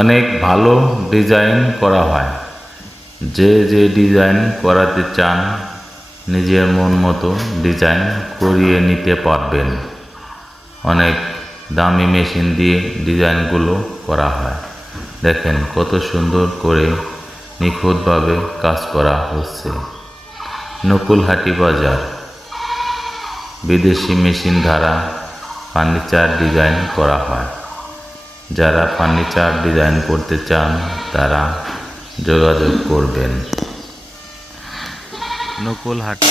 অনেক ভালো ডিজাইন করা হয়। যে যে ডিজাইন করাতে চান নিজের মন মতো ডিজাইন করিয়ে নিতে পারবেন। অনেক দামি মেশিন দিয়ে ডিজাইনগুলো করা হয়। দেখেন কত সুন্দর করে নিখুঁতভাবে কাজ করা হচ্ছে। নকুলহাটি বাজার বিদেশি মেশিন দ্বারা ফার্নিচার ডিজাইন করা হয়। যারা ফার্নিচার ডিজাইন করতে চান তারা যোগাযোগ করবেন। নকুলহাটি।